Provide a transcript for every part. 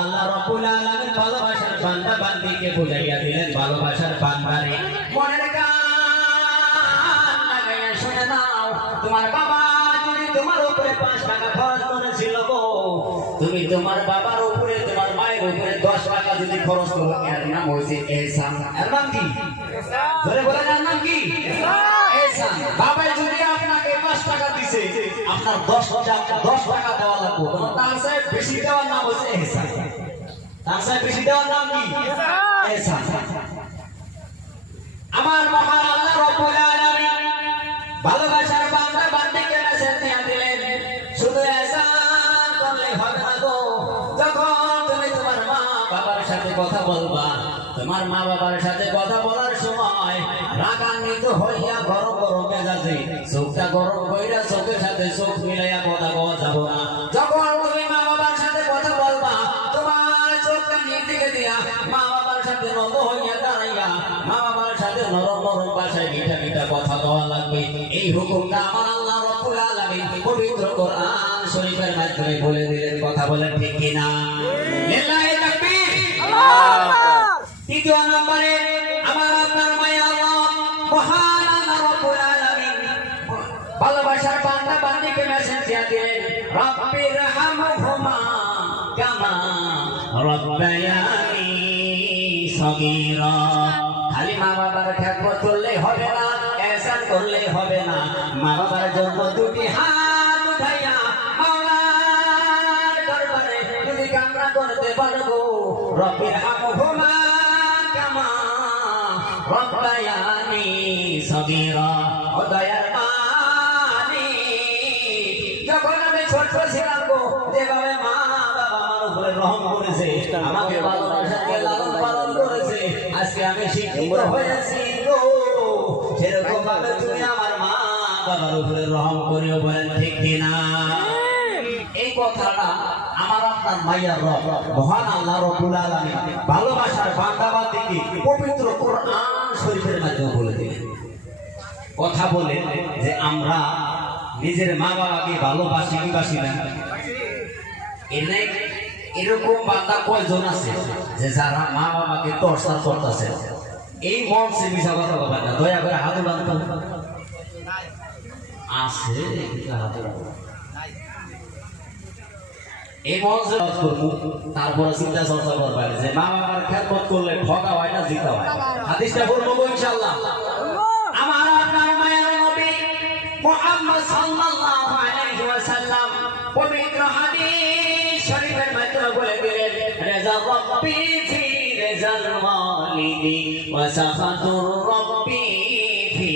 আল্লাহ রাব্বুল আলামিন ভালোবাসার বান্দা বান্দিকে বুঝাইয়া দিলেন ভালোবাসার বান্দারে মনের কান লাগাইয়া শুনে নাও। তোমার বাবা যদি তোমার উপরে 5 টাকা খরচ করেছিল গো, তুমি তোমার বাবার উপরে তোমার মায়ের উপরে 10 টাকা যদি খরচ করো, এর নাম হইছে ইহসান। এর নাম কি? জোরে বলেন, এর নাম কি? ইহসান। বাবা যদি আপনাকে 5 টাকা দিছে, আপনার 10 টাকা দেওয়া লাগবে, তার চেয়ে বেশি দেওয়ার নাম হচ্ছে ইহসান। তার চেয়ে বেশি দেওয়ার নাম কি? ইহসান। আমার মহান আল্লাহ রাব্বুল আলামিন ভালোবাসার বান্দা বান্দিকে মেসেজ দিয়ে দিলেন, শুধু ইহসান করলে হবে না গো। যখন তুমি তোমার মা বাবার সাথে কথা বলবা, তোমার মা বাবার সাথে কথা বলার সময় রাগান্বিত হইয়া গরম গরম মেজাজে চোখটা গরম কইরা চোখের সাথে চোখ মিলাইয়া কথা বলা যাব না। যখন তুমি মা বাবার সাথে কথা বলবা, তোমার চোখটা নিচে দিয়া মা বাবার সাথে নত হইয়া দাঁড়াইয়া মা বাবার সাথে নরম নরম ভাষায় মিঠা মিঠা কথা বলা লাগবে। এই হুকুমটা আমার আল্লাহ রাব্বুল আলামিন পবিত্র কোরআন শরীফের মাধ্যমে বলে দিলেন। কথা বলেন ঠিক কিনা? লিল্লাহি তাকবীর, আল্লাহু আকবার। তৃতীয় নম্বরে আমার আপনার মায়া আল্লাহ মহান আল্লাহ রাব্বুল আলামিন ভালোবাসার বান্দা বান্দিকে মেসেজ দিয়ে দিলেন, রাব্বির হামহুমা কামা রাব্বায়ানি সগীরা। খালি মা বাবার খেদমত করলে হবে না, ইহসান করলে হবে না। মা বাবার জন্য দুটি হাত উঠাইয়া মাওলার দরবারে যদি কামনা করতে পারবো, রাব্বির হামহুমা কামা রাব্বায়ানি সগীরা। ও দয়ার মালিক, যখন আমি ছোট ছিলাম গো, যেভাবে মা বাবা আমার উপরে রহম করেছে, আমাকে ভালোবাসাকে লালন পালন করেছে, আজকে আমি শিক্ষিত হয়েছি গো, সেরকম ভাবে তুমি আমার মা বাবার উপরে রহম করিও। বলেন ঠিক কিনা? এই কথাটা আমার আপনার মাইয়ার রব মহান আল্লাহ রাব্বুল আলামিন ভালোবাসার বান্দা বান্দিকে পবিত্র কোরআন শরীফের মাধ্যমে বলে দিলেন। কথা বলে যে আমরা নিজের মা বাবাকে ভালোবাসি কি বাসি না? এরকম বান্দা কয়জন আছে যে যারা মা বাবাকে টর্চার করতেছে? এই মঞ্চে মিশা কথা বলবেন না, দয়া করে হাত উঠান। আছে এই মঞ্চে তারপরে চিন্তা চর্চা করবেন যে মা বাবার খেদমত করলে ঠকা হয় না জিতা হয়। হাদিসটা বলবো ইনশাআল্লাহ। আমার আপনার মায়ের নবী মুহাম্মদ সাল্লাল্লাহু আলাইহি ওয়াসাল্লাম পবিত্র হাদিস শরীফের মাধ্যমে বলে দিলেন, রেজা রাব্বি ফি রেজাল ওয়ালিদি ওয়া সাখাতুর রাব্বি ফি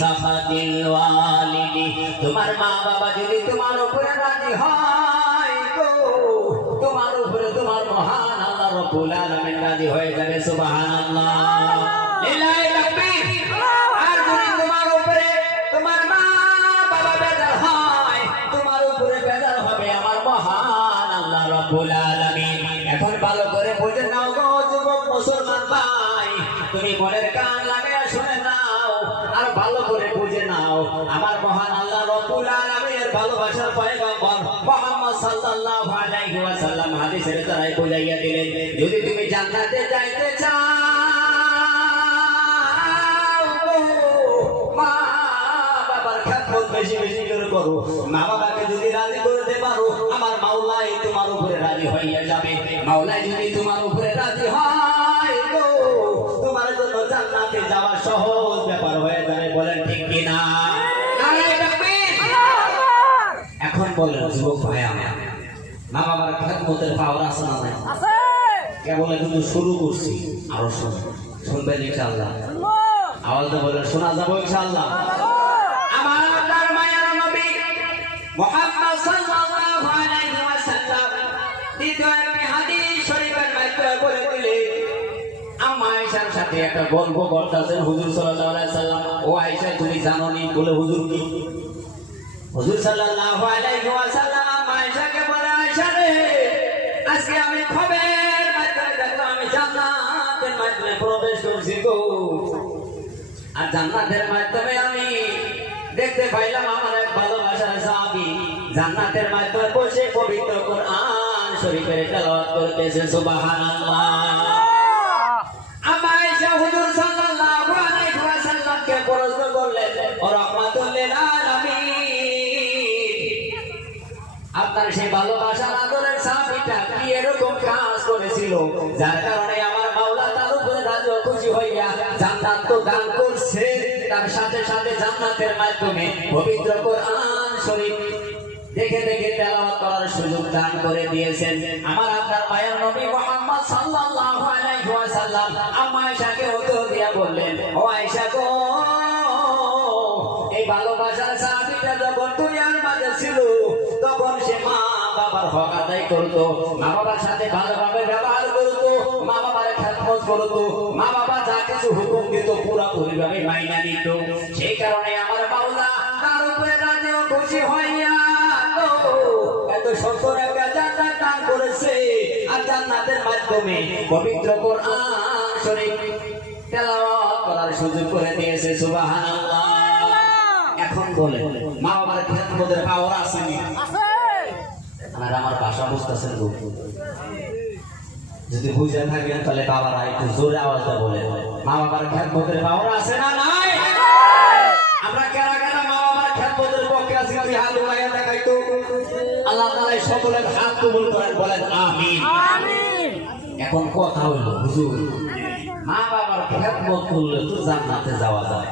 সাখাতিল ওয়ালিদি। তোমার মা বাবা যদি তোমার উপরে রাজি হয় গো, তোমার উপরে তোমার মহান আল্লাহ রাব্বুল আলামিন রাজি হয়ে যাবে। সুবহানাল্লাহ, লিল্লাহি তাকবীর। আর যদি তোমার উপরে তোমার মা বাবা বেজার হয়, তোমার উপরে বেজার হবে আমার মহান আল্লাহ রাব্বুল আলামিন। এখন ভালো করে বুঝে নাও গো যুবক মুসলমান ভাই, তুমি মনের কান লাগাইয়া শুনে নাও আর ভালো করে বুঝে নাও। আমার মহান আল্লাহ রাব্বুল আলামিনের ভালোবাসার পয়গম্বর মুহাম্মদ সাল্লাল্লাহু আলাইহি ওয়াসাল্লাম হাদিসের দ্বারাই বুঝাইয়া দিলেন, যদি তুমি জান্নাতে যাইতে চাও, মা বাবার খেদমত বেশি বেশি করে করো। মা বাবাকে যদি রাজি করতে পারো, আমার মাওলাই তোমার উপরে রাজি হইয়া যাবে। মাওলাই যদি তোমার উপরে রাজি হয় গো, তোমার জন্য জান্নাতে যাওয়া সহজ ব্যাপার হয়ে যাবে। বলেন ঠিক কিনা? এখন বলেন যুবক ভাই, আমার মা বাবার খেদমতের পাওয়ার আছে না নাই? কেবল কিন্তু শুরু করছি, আরো শুনবেন ইনশাআল্লাহ। আওয়াজটা বলেন, শোনা যাবো ইনশাআল্লাহ। আমার আপনার মায়ের নবী মুহাম্মদ সাল্লাল্লাহু আলাইহি ওয়াসাল্লাম দ্বিতীয় একটি হাদিস শরীফের মাধ্যমে বলে দিলেন, আম্মা আয়েশার সাথে একটা গল্প করতেছেন হুজুর সাল্লাল্লাহু আলাইহি ওয়াসাল্লাম। ও আয়েশা, তুমি জানো নি? বলে হুজুর কি? হুজুর সাল্লাল্লাহু আলাইহি ওয়াসাল্লাম আম্মা আয়েশাকে বলে, আয়েশা রে, আজকে আমি খবরের মাধ্যমে দেখলাম আমি জান্নাতের মাধ্যমে প্রবেশ করছি গো। আর জান্নাতের মাধ্যমে আমি দেখতে পাইলাম আমার এক ভালোবাসার সাহাবী জান্নাতের মাধ্যমে বসে পবিত্র কোরআন শরীফের তেলাওয়াত করতেছে সুবহানাল্লাহ। আম্মা আয়েশা হুজুর সাল্লাল্লাহু আলাইহি ওয়াসাল্লামকে প্রশ্ন করলেন, ও রাহমাতুল লিল আলামিন, আপনার সেই ভালোবাসার আদরের সাহাবীটা কি এরকম কাজ করেছিল যার কারণে আমার মাওলা তার উপরে রাজি খুশি হইয়া জান্নাত তো দান করছে, তার সাথে সাথে জান্নাতের মাধ্যমে পবিত্র কোরআন শরীফ দেখে দেখে তেলাওয়াত করার সুযোগ দান করে দিয়েছেন আমার আপনার মায়ের নবী মুহাম্মদ সাল্লাল্লাহু আলাইহি ওয়াসাল্লাম। আম্মা আয়েশাকে উত্তর দিয়া বললেন, ও আয়েশা গো, এই ভালোবাসার সাহাবীটা যখন দুনিয়ার মাঝে ছিল তখন সে মা বাবার হক আদায় করতো, মা বাবার সাথে ভালোভাবে ব্যবহার করতো, মা বাবার খেদমত করতো, মা বাবা যা কিছু হুকুম দিত পুরোপুরি ভাবে মাইনা নিত। সেই কারণে আমার মাওলা তার উপরে রাজি ও খুশি হইয়া এত সুন্দর একটা জান্নাত দান করেছে, আর জান্নাতের মাধ্যমে পবিত্র কোরআন শরীফ তেলাওয়াত করার সুযোগ করে দিয়েছে সুবহানাল্লাহ। এখন বলে মা বাবার খেদমতের পাওয়ার আসেনি? আর আমার ভাষা বুঝতেছেন তো? যদি বুঝে থাকেন তাহলে বাবারা একটু জোরে আওয়াজটা বলে, মা বাবার খেদমতের পাওয়ার আছে না নাই? আমরা কারা কারা মা বাবার খেদমতের পক্ষে আছি? হাত উঠাইয়া দেখাই তো। আল্লাহ তাআলা সকলের হাত কবুল করেন, বলেন আমিন। এখন কথা হইল হুজুর, মা বাবার খেদমত করলে তো জান্নাতে যাওয়া যায়।